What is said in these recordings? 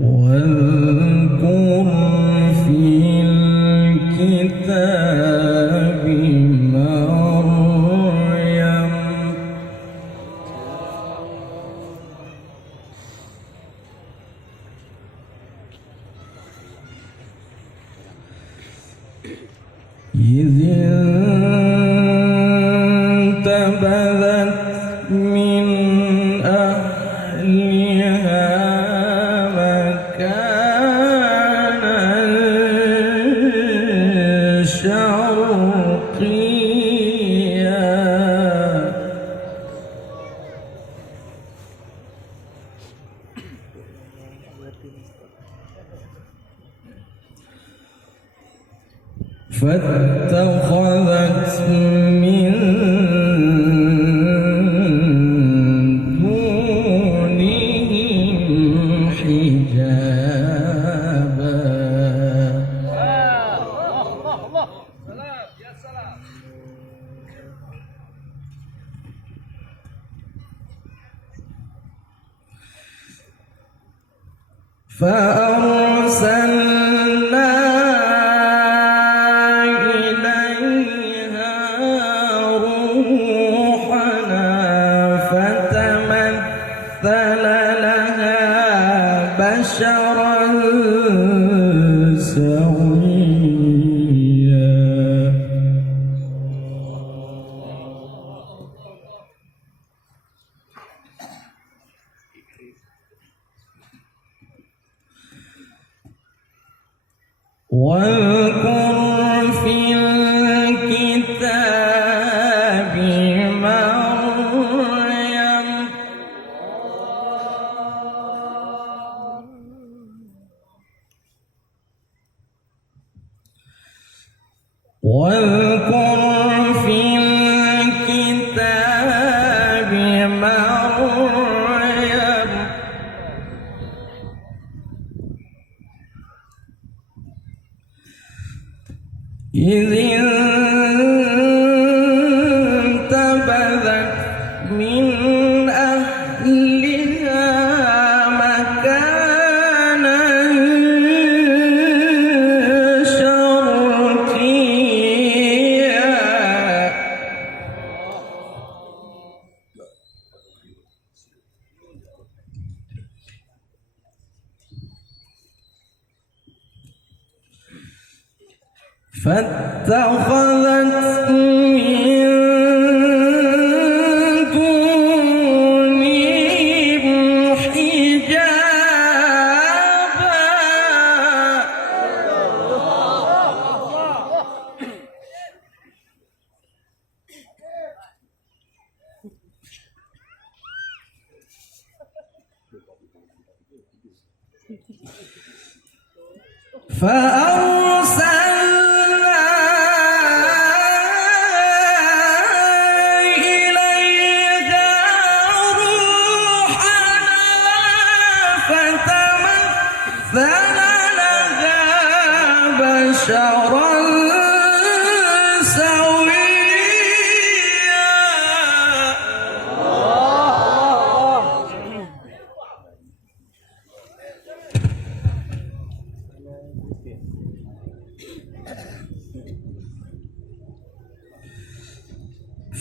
واذكر في الكتاب مريم إذ انتبذت من أهلها مكانا شرقيا فاتخذت من دونهم حجابا فأرسلنا إليها روحنا فتمثل لها بشرا سويا واذكر في الكتاب مريم واذكر في الكتاب مريم إذ انتبذت من أهلها مكانا شرقيا فاتخذت من دونهم حجابا فأرسلنا إليها روحنا فتمثل لها بشرا سويا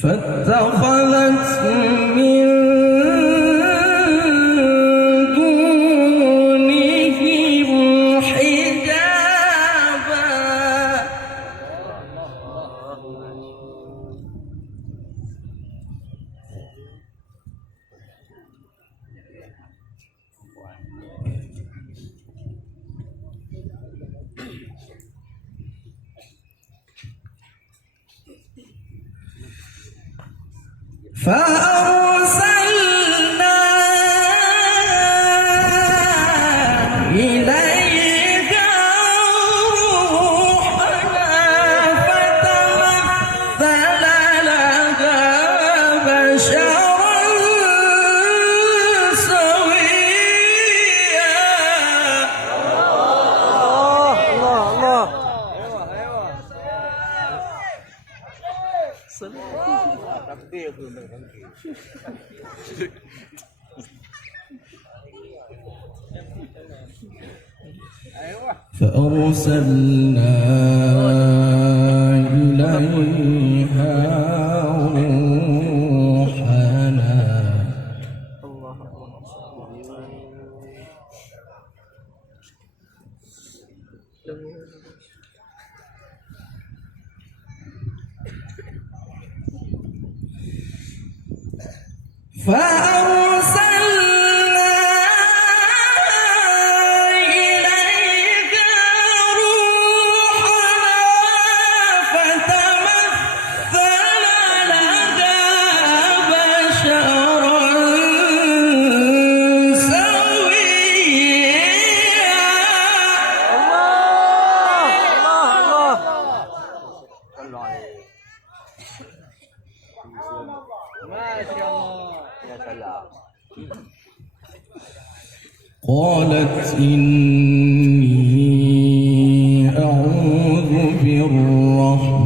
فاتخذت من دونهم حجابا فأرسلنا إليها روحنا فتمثل لها بشرا سويا Takdir tu memang. فأرسلنا إليها روحنا فأرسلنا إليك روحنا فتمثل لها بشرا قالت إني أعوذ بالرحمن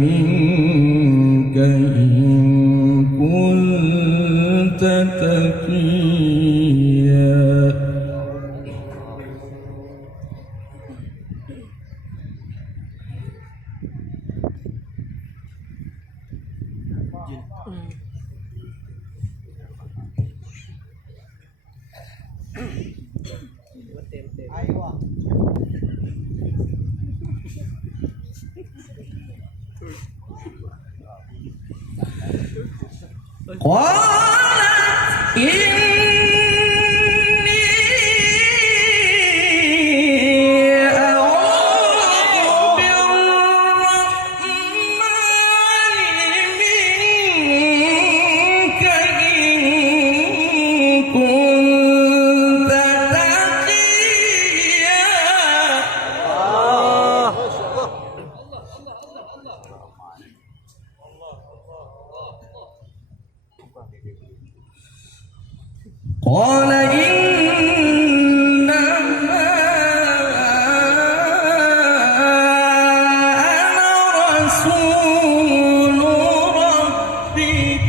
منك إن كنت تقيا قالت إني أعوذ بالرحمن منك إن كنت قال إنما أنا رسول ربك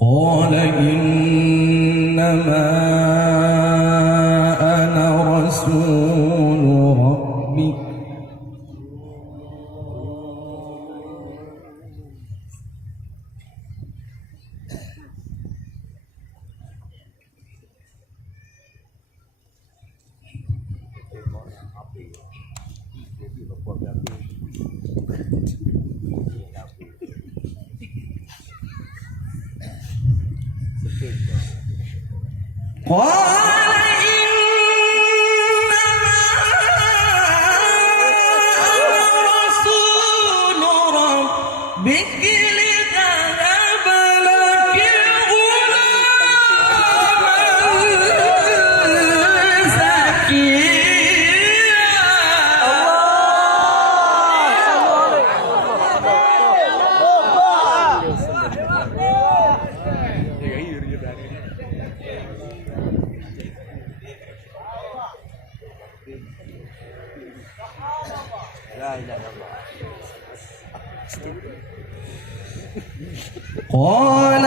قال إنما أنا رسول ربك قال إنما أنا رسول ربك لتهب لك غلاما قالت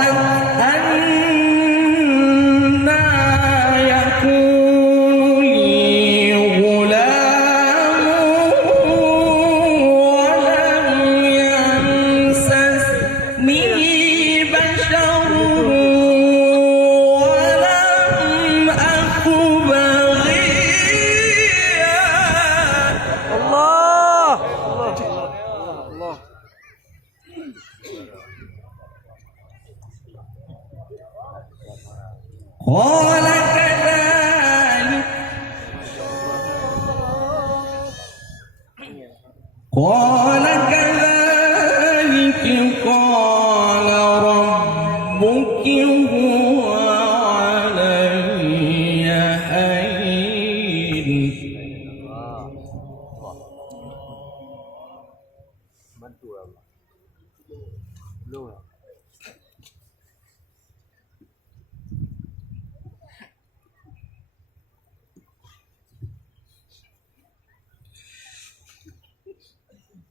أنى يكون لي غلام ولم يمسسني بشر ولم أك بغيا قال كذلك قال ربك هو علي هين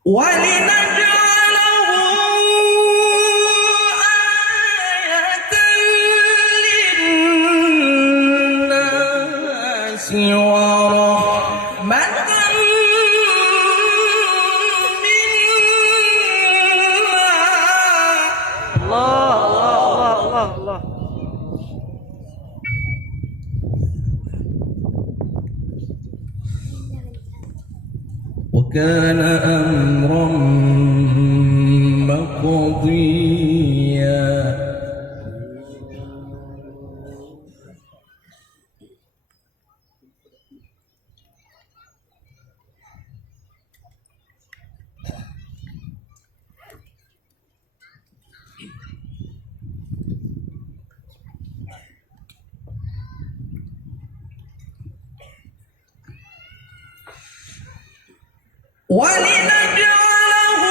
ولنجعله آية للناس ورحمة وكان أمرا مقضيا ولنجعله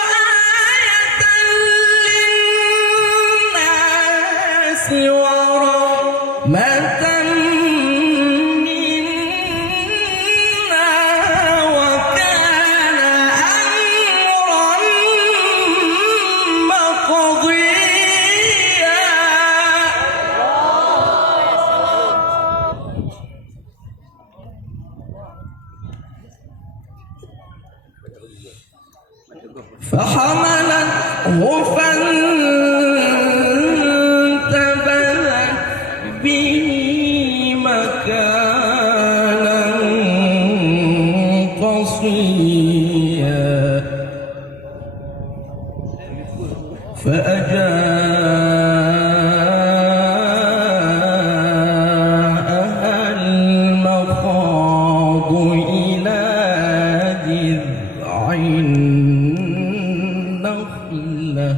آية للناس ورحمة منا وكان أمرا مقضيا فحملته فانتبذت به مكانا قصيا فأجاءها المخاض إلى جذع النخلة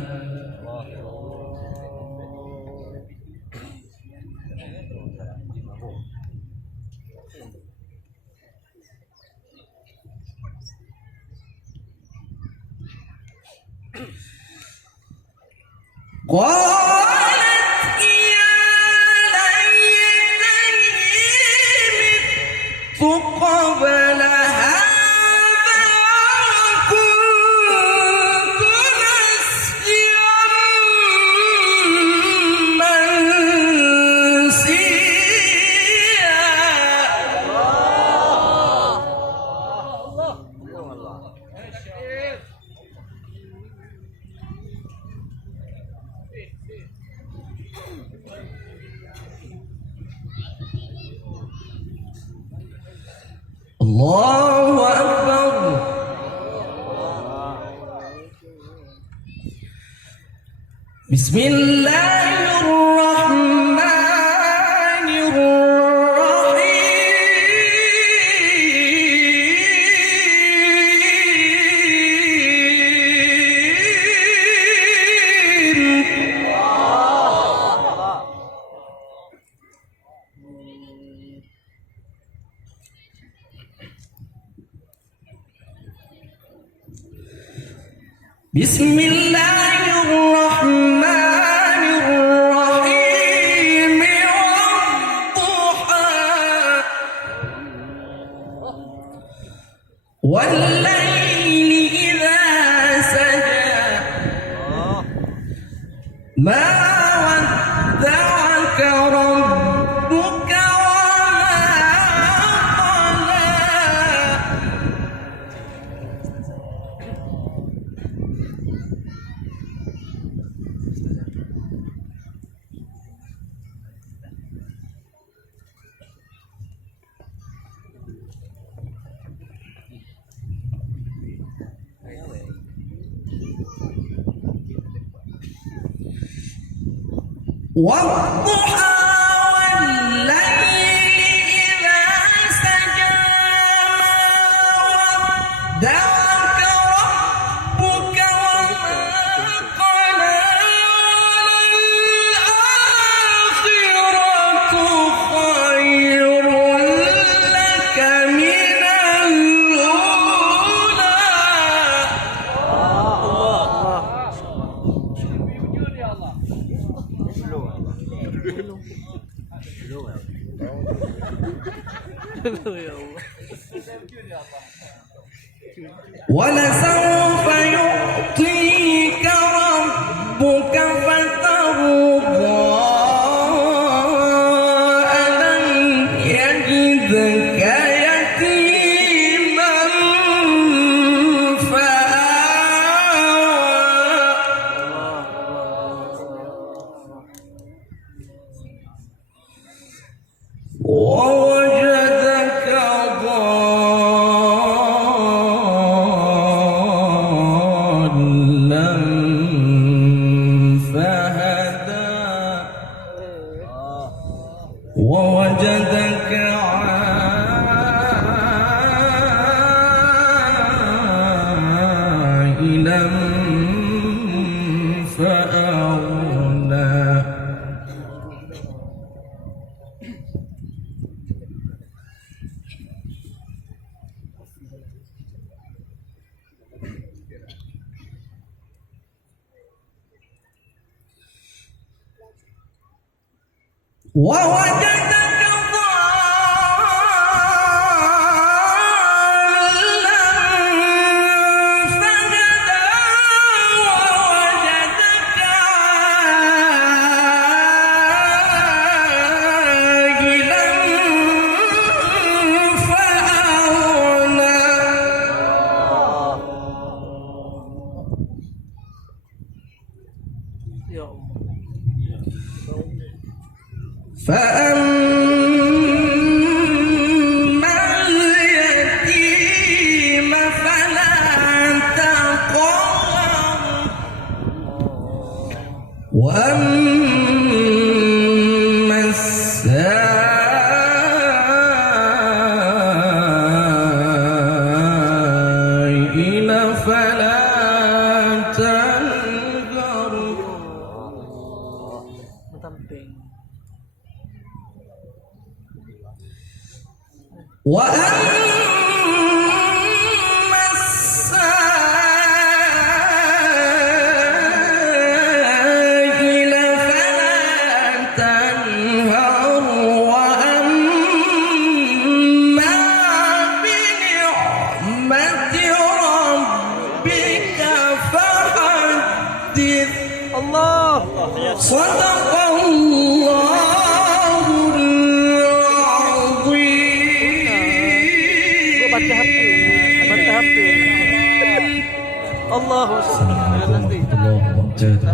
قالت يا ليتني مت قبل هذا وكنت نسيا منسيا الله أكبر بسم الله الرحمن بسم الله الرحمن الرحيم والضحى والليل إذا سجى ما ودعك ربك والضحى والليل إذا سجى ما ودعك ربك وما قلى وللآخرة خير لك من الأولى Ya Allah. ولسوف يعطيك ربك فترضى ألم يجدك يتيما فآوى ووجدك ضالا فهدى ووجدك عائلا فأغنى ووجدك ضالا فهدى ووجدك عائلا فأغنى فأما اليتيم فلا تقهر وأما السائل فلا تنهر وأما السائل فلا تنهر وأما بنعمة ربك فحدث الله صدق الله العظيم. الله السلام عليكم ورحمة الله وبركاته.